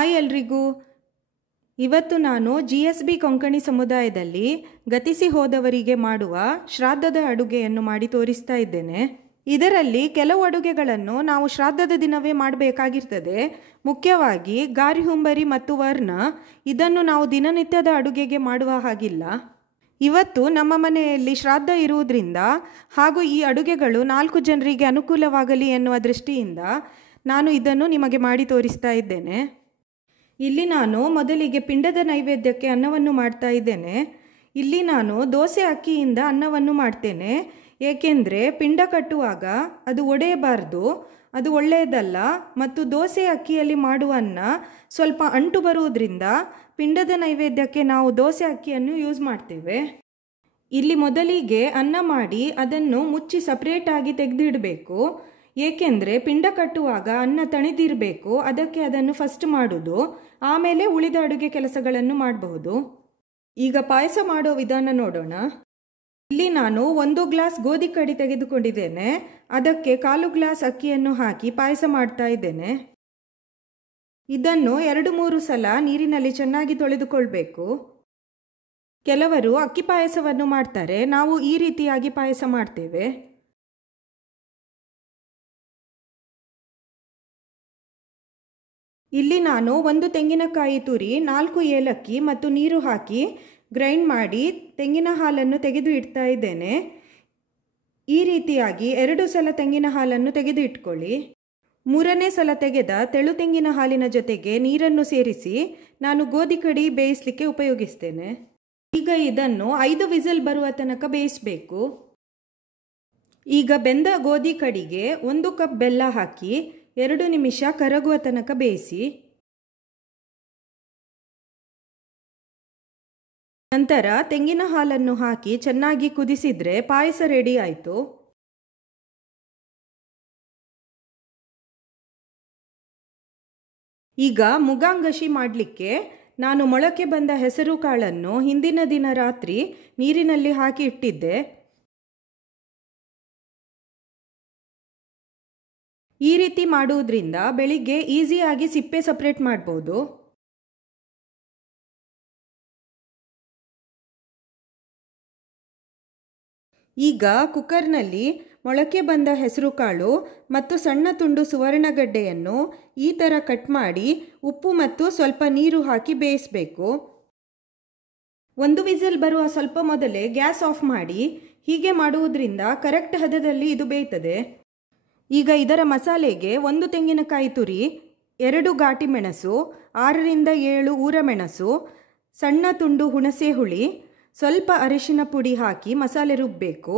Hi ಎಲ್ರಿಗೂ. ಇವತ್ತು ನಾನು GSB ಕೊಂಕಣಿ ಸಮುದಾಯದಲ್ಲಿ ಗತಿಸಿ ಹೋದವರಿಗೆ ಮಾಡುವ ಶ್ರಾದ್ದದ ಅಡುಗೆಯನ್ನು ಮಾಡಿ ತೋರಿಸ್ತಾ ಇದ್ದೇನೆ. ಇದರಲ್ಲಿ ಕೆಲವು ಅಡುಗೆಗಳನ್ನು ನಾವು ಶ್ರಾದ್ದದ ದಿನವೇ ಮಾಡಬೇಕಾಗಿರ್ತದೆ. ಮುಖ್ಯವಾಗಿ ಗಾರಿ ಹುಂಬರಿ ಮತ್ತು ವರ್ಣ, ಇದನ್ನು ನಾವು ದಿನನಿತ್ಯದ ಅಡುಗೆಗೆ ಮಾಡುವ ಹಾಗಿಲ್ಲ. ಇವತ್ತು ನಮ್ಮ ಮನೆಯಲ್ಲಿ ಶ್ರಾದ್ದ ಇರುವುದರಿಂದ ಹಾಗೂ ಈ ಅಡುಗೆಗಳು 4 ಜನರಿಗೆ ಅನುಕೂಲವಾಗಲಿ ಎನ್ನುವ ದೃಷ್ಟಿಯಿಂದ ನಾನು ಇದನ್ನು ನಿಮಗೆ ಮಾಡಿ ತೋರಿಸ್ತಾ ಇದ್ದೇನೆ. ಇಲ್ಲಿ ನಾನು ಮೊದಲಿಗೆ ಪಿಂಡದ ನೈವೇದ್ಯಕ್ಕೆ ಅನ್ನವನ್ನು ಮಾಡ್ತಾ ಇದ್ದೇನೆ. ಇಲ್ಲಿ ನಾನು ದೋಸೆ ಅಕ್ಕಿಯಿಂದ ಅನ್ನವನ್ನು ಮಾಡ್ತೇನೆ. ಏಕೆಂದರೆ ಪಿಂಡ ಕಟ್ಟುವಾಗ ಅದು ಒಡೆಯಬಾರ್ದು, ಅದು ಒಳ್ಳೆಯದಲ್ಲ. ಮತ್ತು ದೋಸೆ ಅಕ್ಕಿಯಲ್ಲಿ ಮಾಡುವ ಅನ್ನ ಸ್ವಲ್ಪ ಅಂಟು ಬರುವುದರಿಂದ ಪಿಂಡದ ನೈವೇದ್ಯಕ್ಕೆ ನಾವು ದೋಸೆ ಅಕ್ಕಿಯನ್ನು ಯೂಸ್ ಮಾಡ್ತೇವೆ. ಇಲ್ಲಿ ಮೊದಲಿಗೆ ಅನ್ನ ಮಾಡಿ ಅದನ್ನು ಮುಚ್ಚಿ ಸಪ್ರೇಟಾಗಿ ತೆಗೆದಿಡಬೇಕು. ಏಕೆಂದರೆ ಪಿಂಡ ಕಟ್ಟುವಾಗ ಅನ್ನ ತಣಿದಿರಬೇಕು, ಅದಕ್ಕೆ ಅದನ್ನು ಫಸ್ಟ್ ಮಾಡೋದು, ಆಮೇಲೆ ಉಳಿದ ಅಡುಗೆ ಕೆಲಸಗಳನ್ನು ಮಾಡಬಹುದು. ಈಗ ಪಾಯಸ ಮಾಡೋ ವಿಧಾನ ನೋಡೋಣ. ಇಲ್ಲಿ ನಾನು 1 ಗ್ಲಾಸ್ ಗೋಧಿ ಕಡಿ ತೆಗೆದುಕೊಂಡಿದ್ದೇನೆ. ಅದಕ್ಕೆ 1/4 ಗ್ಲಾಸ್ ಅಕ್ಕಿಯನ್ನು ಹಾಕಿ ಪಾಯಸ ಮಾಡ್ತಾ ಇದ್ದೇನೆ. ಇದನ್ನು 2-3 ಸಲ ನೀರಿನಲ್ಲಿ ಚೆನ್ನಾಗಿ ತೊಳೆದುಕೊಳ್ಬೇಕು. ಕೆಲವರು ಅಕ್ಕಿ ಪಾಯಸವನ್ನು ಮಾಡ್ತಾರೆ, ನಾವು ಈ ರೀತಿಯಾಗಿ ಪಾಯಸ ಮಾಡ್ತೇವೆ. ಇಲ್ಲಿ ನಾನು 1 ತೆಂಗಿನಕಾಯಿ ತುರಿ, 4 ಏಲಕ್ಕಿ ಮತ್ತು ನೀರು ಹಾಕಿ ಗ್ರೈಂಡ್ ಮಾಡಿ ತೆಂಗಿನ ಹಾಲನ್ನು ತೆಗೆದು ಇಡ್ತಾ ಇದ್ದೇನೆ. ಈ ರೀತಿಯಾಗಿ 2 ಸಲ ತೆಂಗಿನ ಹಾಲನ್ನು ತೆಗೆದು ಇಟ್ಕೊಳ್ಳಿ. 3ನೇ ಸಲ ತೆಗೆದ ತೆಳು ತೆಂಗಿನ ಹಾಲಿನ ಜೊತೆಗೆ ನೀರನ್ನು ಸೇರಿಸಿ ನಾನು ಗೋಧಿ ಕಡಿ ಬೇಯಿಸಲಿಕ್ಕೆ ಉಪಯೋಗಿಸ್ತೇನೆ. ಈಗ ಇದನ್ನು 5 ವಿಸಿಲ್ ಬರುವ ತನಕ ಬೇಯಿಸಬೇಕು. ಈಗ ಬೆಂದ ಗೋಧಿ ಕಡಿಗೆ 1 ಕಪ್ ಬೆಲ್ಲ ಹಾಕಿ 2 ನಿಮಿಷ ಕರಗುವ ತನಕ ಬೇಯಿಸಿ. ನಂತರ ತೆಂಗಿನ ಹಾಲನ್ನು ಹಾಕಿ ಚೆನ್ನಾಗಿ ಕುದಿಸಿದ್ರೆ ಪಾಯಸ ರೆಡಿ ಆಯಿತು. ಈಗ ಮುಗಾಂಗಶಿ ಮಾಡಲಿಕ್ಕೆ ನಾನು ಮೊಳಕೆ ಬಂದ ಹೆಸರು ಕಾಳನ್ನು ಹಿಂದಿನ ದಿನ ರಾತ್ರಿ ನೀರಿನಲ್ಲಿ ಹಾಕಿ ಇಟ್ಟಿದ್ದೆ. ಈ ರೀತಿ ಮಾಡುವುದರಿಂದ ಬೆಳಿಗ್ಗೆ ಈಸಿಯಾಗಿ ಸಿಪ್ಪೆ ಸಪ್ರೇಟ್ ಮಾಡ್ಬೋದು. ಈಗ ಕುಕ್ಕರ್ನಲ್ಲಿ ಮೊಳಕೆ ಬಂದ ಹೆಸರುಕಾಳು ಮತ್ತು ಸಣ್ಣ ತುಂಡು ಸುವರ್ಣಗಡ್ಡೆಯನ್ನು ಈ ಥರ ಕಟ್ ಮಾಡಿ ಉಪ್ಪು ಮತ್ತು ಸ್ವಲ್ಪ ನೀರು ಹಾಕಿ ಬೇಯಿಸಬೇಕು. 1 ವಿಸಿಲ್ ಬರುವ ಸ್ವಲ್ಪ ಮೊದಲೇ ಗ್ಯಾಸ್ ಆಫ್ ಮಾಡಿ. ಹೀಗೆ ಮಾಡುವುದರಿಂದ ಕರೆಕ್ಟ್ ಹದದಲ್ಲಿ ಇದು ಬೇಯ್ತದೆ. ಈಗ ಇದರ ಮಸಾಲೆಗೆ 1 ತೆಂಗಿನಕಾಯಿ ತುರಿ, 2 ಘಾಟಿ ಮೆಣಸು, 6-7 ಊರಮೆಣಸು, ಸಣ್ಣ ತುಂಡು ಹುಣಸೆ ಹುಳಿ, ಸ್ವಲ್ಪ ಅರಿಶಿನ ಪುಡಿ ಹಾಕಿ ಮಸಾಲೆ ರುಬ್ಬಬೇಕು.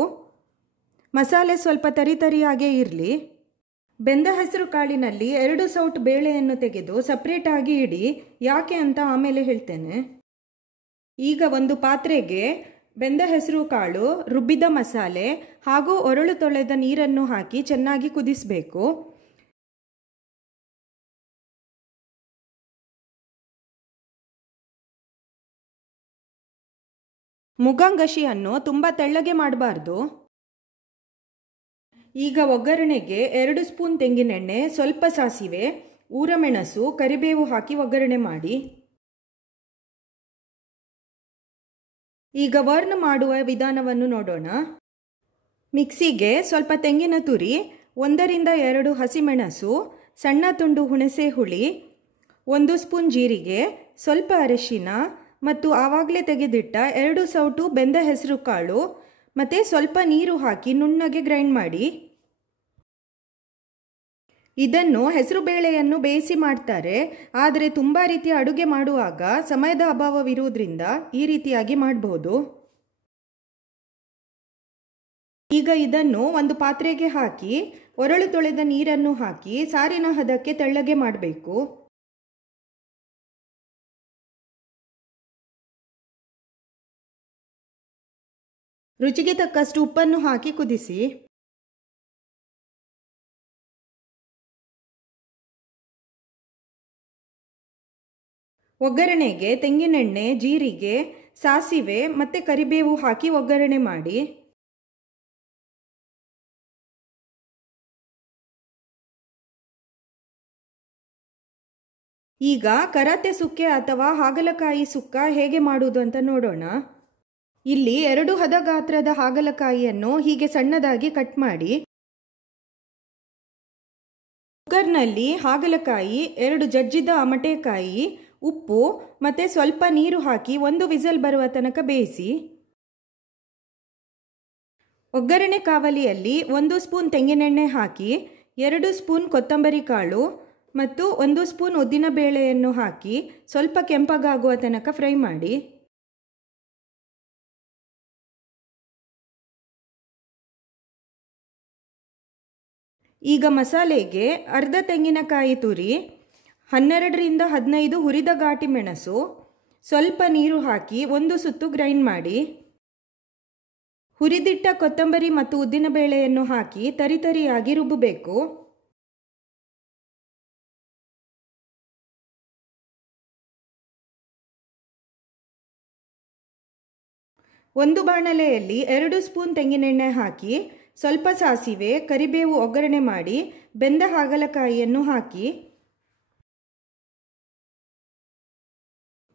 ಮಸಾಲೆ ಸ್ವಲ್ಪ ತರಿತರಿಯಾಗೇ ಇರಲಿ. ಬೆಂದ ಹೆಸರು ಕಾಳಿನಲ್ಲಿ 2 ಸೌಟ್ ಬೇಳೆಯನ್ನು ತೆಗೆದು ಸಪ್ರೇಟಾಗಿ ಇಡಿ. ಯಾಕೆ ಅಂತ ಆಮೇಲೆ ಹೇಳ್ತೇನೆ. ಈಗ ಒಂದು ಪಾತ್ರೆಗೆ ಬೆಂದ ಹೆಸರು ಕಾಳು, ರುಬ್ಬಿದ ಮಸಾಲೆ ಹಾಗೂ ಒರಳು ತೊಳೆದ ನೀರನ್ನು ಹಾಕಿ ಚೆನ್ನಾಗಿ ಕುದಿಸಬೇಕು. ಮುಗಾಂಗಶಿಯನ್ನು ತುಂಬ ತೆಳ್ಳಗೆ ಮಾಡಬಾರ್ದು. ಈಗ ಒಗ್ಗರಣೆಗೆ 2 ಸ್ಪೂನ್ ತೆಂಗಿನೆಣ್ಣೆ, ಸ್ವಲ್ಪ ಸಾಸಿವೆ, ಊರಮೆಣಸು, ಕರಿಬೇವು ಹಾಕಿ ಒಗ್ಗರಣೆ ಮಾಡಿ. ಈಗ ವರ್ಣ ಮಾಡುವ ವಿಧಾನವನ್ನು ನೋಡೋಣ. ಮಿಕ್ಸಿಗೆ ಸ್ವಲ್ಪ ತೆಂಗಿನ ತುರಿ, 1-2 ಹಸಿಮೆಣಸು, ಸಣ್ಣ ತುಂಡು ಹುಣಸೆ ಹುಳಿ, 1 ಸ್ಪೂನ್ ಜೀರಿಗೆ, ಸ್ವಲ್ಪ ಅರಿಶಿನ ಮತ್ತು ಆವಾಗಲೇ ತೆಗೆದಿಟ್ಟ 2 ಸೌಟು ಬೆಂದ ಹೆಸರು ಕಾಳು ಮತ್ತು ಸ್ವಲ್ಪ ನೀರು ಹಾಕಿ ನುಣ್ಣಗೆ ಗ್ರೈಂಡ್ ಮಾಡಿ. ಇದನ್ನು ಹೆಸರು ಬೇಳೆಯನ್ನು ಬೇಯಿಸಿ ಮಾಡ್ತಾರೆ, ಆದರೆ ತುಂಬ ರೀತಿಯ ಅಡುಗೆ ಮಾಡುವಾಗ ಸಮಯದ ಅಭಾವವಿರುವುದರಿಂದ ಈ ರೀತಿಯಾಗಿ ಮಾಡಬಹುದು. ಈಗ ಇದನ್ನು ಒಂದು ಪಾತ್ರೆಗೆ ಹಾಕಿ ಒರಳು ತೊಳೆದ ನೀರನ್ನು ಹಾಕಿ ಸಾರಿನ ಹದಕ್ಕೆ ತೆಳ್ಳಗೆ ಮಾಡಬೇಕು. ರುಚಿಗೆ ತಕ್ಕಷ್ಟು ಉಪ್ಪನ್ನು ಹಾಕಿ ಕುದಿಸಿ. ಒಗ್ಗರಣೆಗೆ ತೆಂಗಿನೆಣ್ಣೆ, ಜೀರಿಗೆ, ಸಾಸಿವೆ ಮತ್ತು ಕರಿಬೇವು ಹಾಕಿ ಒಗ್ಗರಣೆ ಮಾಡಿ. ಈಗ ಕರಾತೆ ಸುಕ್ಕೆ ಅಥವಾ ಹಾಗಲಕಾಯಿ ಸುಕ್ಕ ಹೇಗೆ ಮಾಡುವುದು ಅಂತ ನೋಡೋಣ. ಇಲ್ಲಿ 2 ಹದ ಗಾತ್ರದ ಹಾಗಲಕಾಯಿಯನ್ನು ಹೀಗೆ ಸಣ್ಣದಾಗಿ ಕಟ್ ಮಾಡಿ ಕುಕ್ಕರ್ನಲ್ಲಿ ಹಾಗಲಕಾಯಿ, 2 ಜಜ್ಜಿದ ಅಮಟೆಕಾಯಿ, ಉಪ್ಪು ಮತ್ತು ಸ್ವಲ್ಪ ನೀರು ಹಾಕಿ 1 ವಿಸಲ್ ಬರುವ ತನಕ ಬೇಯಿಸಿ. ಒಗ್ಗರಣೆ ಕಾವಲಿಯಲ್ಲಿ 1 ಸ್ಪೂನ್ ತೆಂಗಿನೆಣ್ಣೆ ಹಾಕಿ 2 ಸ್ಪೂನ್ ಕೊತ್ತಂಬರಿ ಕಾಳು ಮತ್ತು 1 ಸ್ಪೂನ್ ಉದ್ದಿನ ಬೇಳೆಯನ್ನು ಹಾಕಿ ಸ್ವಲ್ಪ ಕೆಂಪಗಾಗುವ ತನಕ ಫ್ರೈ ಮಾಡಿ. ಈಗ ಮಸಾಲೆಗೆ ಅರ್ಧ ತೆಂಗಿನಕಾಯಿ ತುರಿ, 12 ರಿಂದ 15 ಹುರಿದ ಘಾಟಿ ಮೆಣಸು, ಸ್ವಲ್ಪ ನೀರು ಹಾಕಿ 1 ಸುತ್ತು ಗ್ರೈಂಡ್ ಮಾಡಿ. ಹುರಿದಿಟ್ಟ ಕೊತ್ತಂಬರಿ ಮತ್ತು ಉದ್ದಿನ ಬೇಳೆಯನ್ನು ಹಾಕಿ ತರಿತರಿಯಾಗಿ ರುಬ್ಬಬೇಕು. ಒಂದು ಬಾಣಲೆಯಲ್ಲಿ 2 ಸ್ಪೂನ್ ತೆಂಗಿನೆಣ್ಣೆ ಹಾಕಿ ಸ್ವಲ್ಪ ಸಾಸಿವೆ, ಕರಿಬೇವು ಒಗ್ಗರಣೆ ಮಾಡಿ ಬೆಂದ ಹಾಗಲಕಾಯಿಯನ್ನು ಹಾಕಿ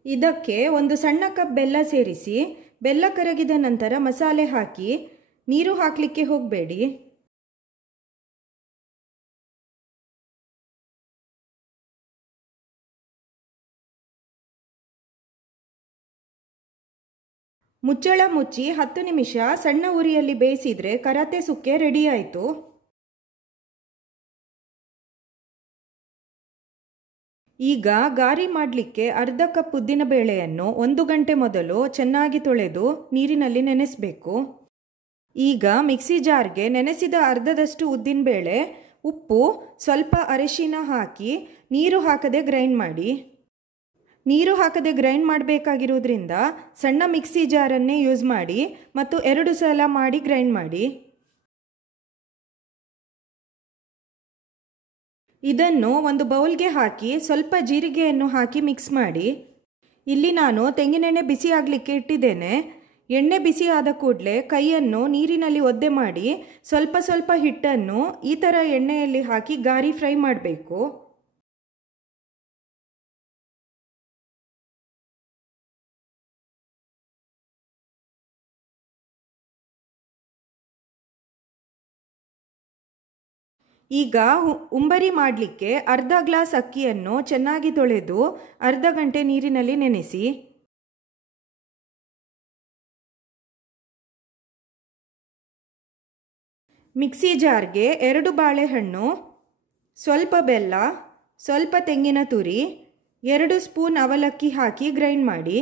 ಇದಕ್ಕೆ 1 ಸಣ್ಣ ಕಪ್ ಬೆಲ್ಲ ಸೇರಿಸಿ ಬೆಲ್ಲ ಕರಗಿದ ನಂತರ ಮಸಾಲೆ ಹಾಕಿ ನೀರು ಹಾಕಲಿಕ್ಕೆ ಹೋಗಬೇಡಿ. ಮುಚ್ಚಳ ಮುಚ್ಚಿ 10 ನಿಮಿಷ ಸಣ್ಣ ಉರಿಯಲ್ಲಿ ಬೇಯಿಸಿದರೆ ಕರಾತೆ ಸುಕ್ಕೆ ರೆಡಿ ಆಯಿತು. ಈಗ ಗಾರಿ ಮಾಡಲಿಕ್ಕೆ ಅರ್ಧ ಕಪ್ ಉದ್ದಿನ ಬೇಳೆಯನ್ನು 1 ಗಂಟೆ ಮೊದಲು ಚೆನ್ನಾಗಿ ತೊಳೆದು ನೀರಿನಲ್ಲಿ ನೆನೆಸಬೇಕು. ಈಗ ಮಿಕ್ಸಿ ಜಾರ್ಗೆ ನೆನೆಸಿದ ಅರ್ಧದಷ್ಟು ಉದ್ದಿನ ಬೇಳೆ, ಉಪ್ಪು, ಸ್ವಲ್ಪ ಅರಿಶಿನ ಹಾಕಿ ನೀರು ಹಾಕದೆ ಗ್ರೈಂಡ್ ಮಾಡಿ. ನೀರು ಹಾಕದೆ ಗ್ರೈಂಡ್ ಮಾಡಬೇಕಾಗಿರೋದ್ರಿಂದ ಸಣ್ಣ ಮಿಕ್ಸಿ ಜಾರನ್ನೇ ಯೂಸ್ ಮಾಡಿ ಮತ್ತು 2 ಸಲ ಮಾಡಿ ಗ್ರೈಂಡ್ ಮಾಡಿ. ಇದನ್ನು ಒಂದು ಬೌಲ್ಗೆ ಹಾಕಿ ಸ್ವಲ್ಪ ಜೀರಿಗೆಯನ್ನು ಹಾಕಿ ಮಿಕ್ಸ್ ಮಾಡಿ. ಇಲ್ಲಿ ನಾನು ತೆಂಗಿನೆಣ್ಣೆ ಬಿಸಿ ಆಗಲಿಕ್ಕೆ ಇಟ್ಟಿದ್ದೇನೆ. ಎಣ್ಣೆ ಬಿಸಿ ಆದ ಕೂಡಲೇ ಕೈಯನ್ನು ನೀರಿನಲ್ಲಿ ಒದ್ದೆ ಮಾಡಿ ಸ್ವಲ್ಪ ಸ್ವಲ್ಪ ಹಿಟ್ಟನ್ನು ಈ ಥರ ಎಣ್ಣೆಯಲ್ಲಿ ಹಾಕಿ ಗಾರಿ ಫ್ರೈ ಮಾಡಬೇಕು. ಈಗ ಉಂಬರಿ ಮಾಡಲಿಕ್ಕೆ ಅರ್ಧ ಗ್ಲಾಸ್ ಅಕ್ಕಿಯನ್ನು ಚೆನ್ನಾಗಿ ತೊಳೆದು ಅರ್ಧ ಗಂಟೆ ನೀರಿನಲ್ಲಿ ನೆನೆಸಿ. ಮಿಕ್ಸಿ ಜಾರ್ಗೆ 2 ಬಾಳೆಹಣ್ಣು, ಸ್ವಲ್ಪ ಬೆಲ್ಲ, ಸ್ವಲ್ಪ ತೆಂಗಿನ ತುರಿ, 2 ಸ್ಪೂನ್ ಅವಲಕ್ಕಿ ಹಾಕಿ ಗ್ರೈಂಡ್ ಮಾಡಿ.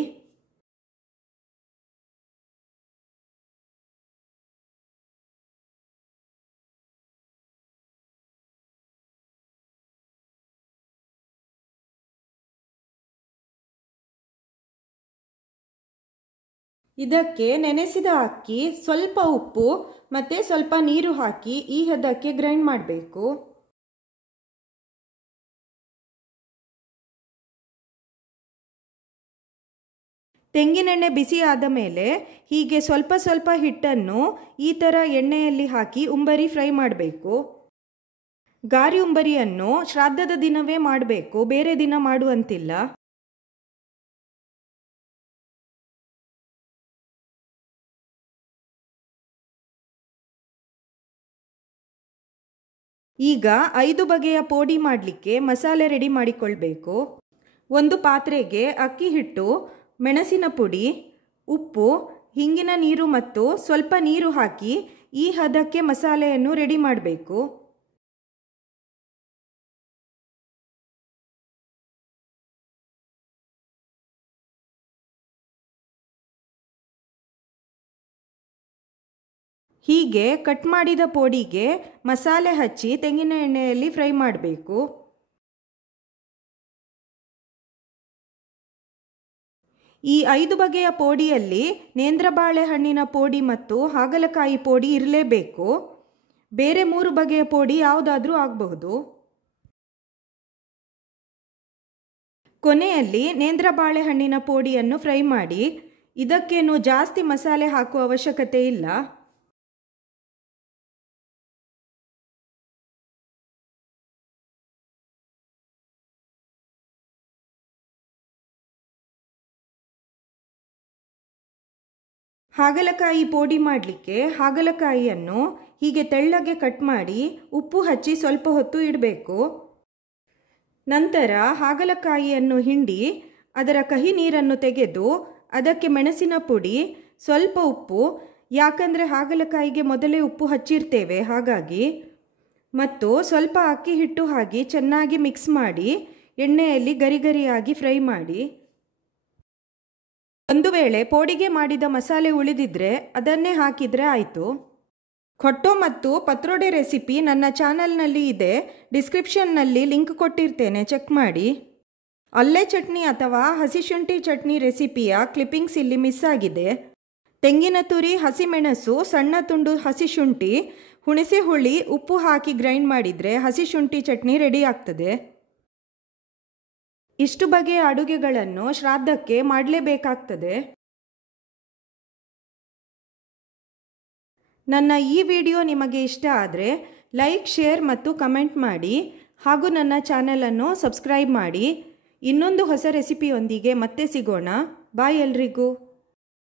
ಇದಕ್ಕೆ ನೆನೆಸಿದ ಅಕ್ಕಿ, ಸ್ವಲ್ಪ ಉಪ್ಪು ಮತ್ತು ಸ್ವಲ್ಪ ನೀರು ಹಾಕಿ ಈ ಹದಕ್ಕೆ ಗ್ರೈಂಡ್ ಮಾಡಬೇಕು. ತೆಂಗಿನೆಣ್ಣೆ ಬಿಸಿ ಆದ ಮೇಲೆ ಹೀಗೆ ಸ್ವಲ್ಪ ಸ್ವಲ್ಪ ಹಿಟ್ಟನ್ನು ಈ ಥರ ಎಣ್ಣೆಯಲ್ಲಿ ಹಾಕಿ ಉಂಬರಿ ಫ್ರೈ ಮಾಡಬೇಕು. ಗಾರಿ ಉಂಬರಿಯನ್ನು ಶ್ರಾದ್ದದ ದಿನವೇ ಮಾಡಬೇಕು, ಬೇರೆ ದಿನ ಮಾಡುವಂತಿಲ್ಲ. ಈಗ 5 ಬಗೆಯ ಪೋಡಿ ಮಾಡಲಿಕ್ಕೆ ಮಸಾಲೆ ರೆಡಿ ಮಾಡಿಕೊಳ್ಬೇಕು. ಒಂದು ಪಾತ್ರೆಗೆ ಅಕ್ಕಿ ಹಿಟ್ಟು, ಮೆಣಸಿನ ಪುಡಿ, ಉಪ್ಪು, ಹಿಂಗಿನ ನೀರು ಮತ್ತು ಸ್ವಲ್ಪ ನೀರು ಹಾಕಿ ಈ ಹದಕ್ಕೆ ಮಸಾಲೆಯನ್ನು ರೆಡಿ ಮಾಡಬೇಕು. ಹೀಗೆ ಕಟ್ ಮಾಡಿದ ಪೋಡಿಗೆ ಮಸಾಲೆ ಹಚ್ಚಿ ತೆಂಗಿನ ಎಣ್ಣೆಯಲ್ಲಿ ಫ್ರೈ ಮಾಡಬೇಕು. ಈ 5 ಬಗೆಯ ಪೋಡಿಯಲ್ಲಿ ನೇಂದ್ರ ಬಾಳೆಹಣ್ಣಿನ ಪೋಡಿ ಮತ್ತು ಹಾಗಲಕಾಯಿ ಪೋಡಿ ಇರಲೇಬೇಕು. ಬೇರೆ 3 ಬಗೆಯ ಪೋಡಿ ಯಾವುದಾದ್ರೂ ಆಗಬಹುದು. ಕೊನೆಯಲ್ಲಿ ನೇಂದ್ರ ಬಾಳೆಹಣ್ಣಿನ ಪೋಡಿಯನ್ನು ಫ್ರೈ ಮಾಡಿ. ಇದಕ್ಕೇನು ಜಾಸ್ತಿ ಮಸಾಲೆ ಹಾಕುವ ಅವಶ್ಯಕತೆ ಇಲ್ಲ. ಹಾಗಲಕಾಯಿ ಪೋಡಿ ಮಾಡಲಿಕ್ಕೆ ಹಾಗಲಕಾಯಿಯನ್ನು ಹೀಗೆ ತೆಳ್ಳಗೆ ಕಟ್ ಮಾಡಿ ಉಪ್ಪು ಹಚ್ಚಿ ಸ್ವಲ್ಪ ಹೊತ್ತು ಇಡಬೇಕು. ನಂತರ ಹಾಗಲಕಾಯಿಯನ್ನು ಹಿಂಡಿ ಅದರ ಕಹಿ ನೀರನ್ನು ತೆಗೆದು ಅದಕ್ಕೆ ಮೆಣಸಿನ ಪುಡಿ, ಸ್ವಲ್ಪ ಉಪ್ಪು, ಯಾಕಂದರೆ ಹಾಗಲಕಾಯಿಗೆ ಮೊದಲೇ ಉಪ್ಪು ಹಚ್ಚಿರ್ತೇವೆ ಹಾಗಾಗಿ, ಮತ್ತು ಸ್ವಲ್ಪ ಅಕ್ಕಿ ಹಿಟ್ಟು ಹಾಕಿ ಚೆನ್ನಾಗಿ ಮಿಕ್ಸ್ ಮಾಡಿ ಎಣ್ಣೆಯಲ್ಲಿ ಗರಿಗರಿಯಾಗಿ ಫ್ರೈ ಮಾಡಿ. ಒಂದು ವೇಳೆ ಪೋಡಿಗೆ ಮಾಡಿದ ಮಸಾಲೆ ಉಳಿದಿದ್ರೆ ಅದನ್ನೇ ಹಾಕಿದರೆ ಆಯಿತು. ಖೊಟ್ಟು ಮತ್ತು ಪತ್ರೊಡೆ ರೆಸಿಪಿ ನನ್ನ ಚಾನಲ್ನಲ್ಲಿ ಇದೆ, ಡಿಸ್ಕ್ರಿಪ್ಷನ್ನಲ್ಲಿ ಲಿಂಕ್ ಕೊಟ್ಟಿರ್ತೇನೆ, ಚೆಕ್ ಮಾಡಿ. ಅಲ್ಲೇ ಚಟ್ನಿ ಅಥವಾ ಹಸಿಶುಂಠಿ ಚಟ್ನಿ ರೆಸಿಪಿಯ ಕ್ಲಿಪ್ಪಿಂಗ್ಸ್ ಇಲ್ಲಿ ಮಿಸ್ ಆಗಿದೆ. ತೆಂಗಿನ ತುರಿ, ಹಸಿಮೆಣಸು, ಸಣ್ಣ ತುಂಡು ಹಸಿಶುಂಠಿ, ಹುಣಸೆ ಹುಳಿ, ಉಪ್ಪು ಹಾಕಿ ಗ್ರೈಂಡ್ ಮಾಡಿದರೆ ಹಸಿಶುಂಠಿ ಚಟ್ನಿ ರೆಡಿ ಆಗ್ತದೆ. ಇಷ್ಟು ಬಗೆಯ ಅಡುಗೆಗಳನ್ನು ಶ್ರಾದ್ದಕ್ಕೆ ಮಾಡಲೇಬೇಕಾಗ್ತದೆ. ನನ್ನ ಈ ವಿಡಿಯೋ ನಿಮಗೆ ಇಷ್ಟ ಆದರೆ ಲೈಕ್, ಶೇರ್ ಮತ್ತು ಕಮೆಂಟ್ ಮಾಡಿ, ಹಾಗೂ ನನ್ನ ಚಾನೆಲನ್ನು ಸಬ್ಸ್ಕ್ರೈಬ್ ಮಾಡಿ. ಇನ್ನೊಂದು ಹೊಸ ರೆಸಿಪಿಯೊಂದಿಗೆ ಮತ್ತೆ ಸಿಗೋಣ. ಬಾಯ್ ಎಲ್ರಿಗೂ.